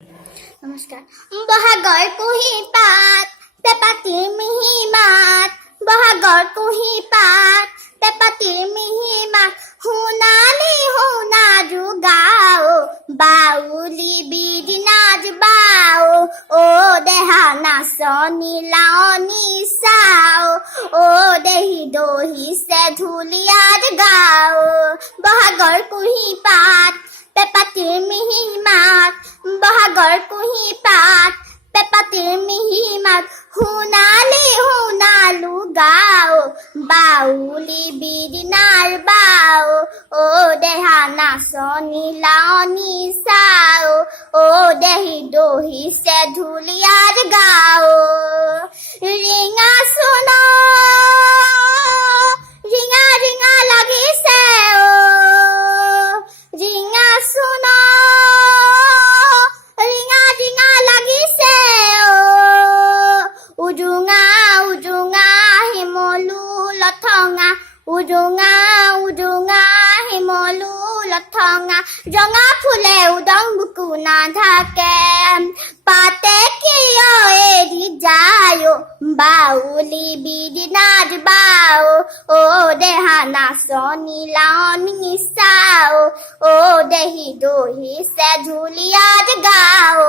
নমস্কাৰ। বহাগৰ কুঁহি পাত পেপাতিৰ মিহি মাত, বহাগৰ কুঁহি পাত পেপাতিৰ মিহি মাত, সোণালী সোণাৰু গাও বাউলি বিৰি নাচ বাও, অ দেহা নাচনি লাৱনি চাও, অ দেহি দহিছে ঢুলীয়াৰ গাও। বহাগৰ কুঁহি পাত পেপাতিৰ মিহি মাত, বহাগৰ কুঁহি পাত পেপাতিৰ মিহি মাত, সোণালী সোণালু গাও বাউলি বিৰিণাৰ বাও, অ দেহা নাচনি লাৱনি চাও, অ দেহি দহিছে ঢুলীয়াৰ গাও। ৰিঙা চোন ৰিঙা ৰিঙা লাগিছে, অ ৰিঙা চোন ৰিঙা ৰিঙা লাগিছে, অ উজুঙা উজুঙা শিমলু লঠঙা, উজুঙা উজুঙা শিমলু লঠঙা, ৰঙা ফুলে উদং বুকু নাথাকে, পাতে কিয় এৰি যায়, বাউলি বিৰি নাচ বাও, অ দেহা নাচনি লাৱনি চাও, অ দেহি দহিছে ঢুলীয়াৰ গাও।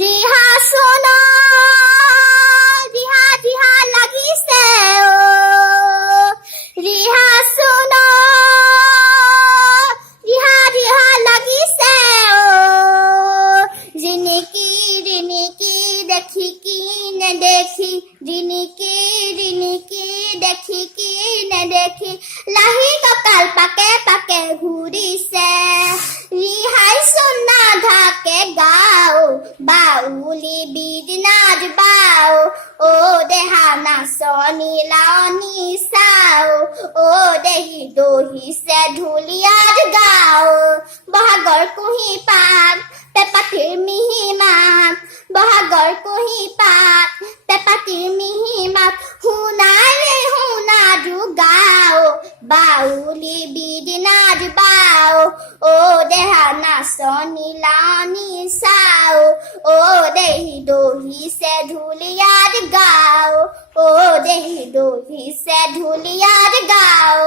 ৰিহা চোন ৰিহা ৰিহা লাগিছে, অ ৰিহা চোন ৰিহা ৰিহা লাগিছে, অ ৰিণিকি ৰিণিকি দেখি কি নেদেখি, ৰিণিকি ৰিণিকি দেখি কি নেদেখি, লাহি কঁকাল পাকে পাকে ঘূৰিছে, ৰিহাই চোন নাথাকে গাও বাউলি বিৰি নাচ বাও, অ দেহা নাচনি লাৱনি চাও, অ দেহি দহিছে ঢুলীয়াৰ গাও। বহাগৰ কুঁহি পাত পেপাতিৰ মিহি মাত, বহাগৰ কুঁহি পাত পেপাতিৰ মিহি মাত, সোণালী সোণাৰু গাও বাউলি বিৰি নাচ বাও, অ দেহা নাচনি লাৱনি চাও, অ দেহি দহিছে ঢুলীয়াৰ গাও, অ দেহি দহিছে ঢুলীয়াৰ গাও।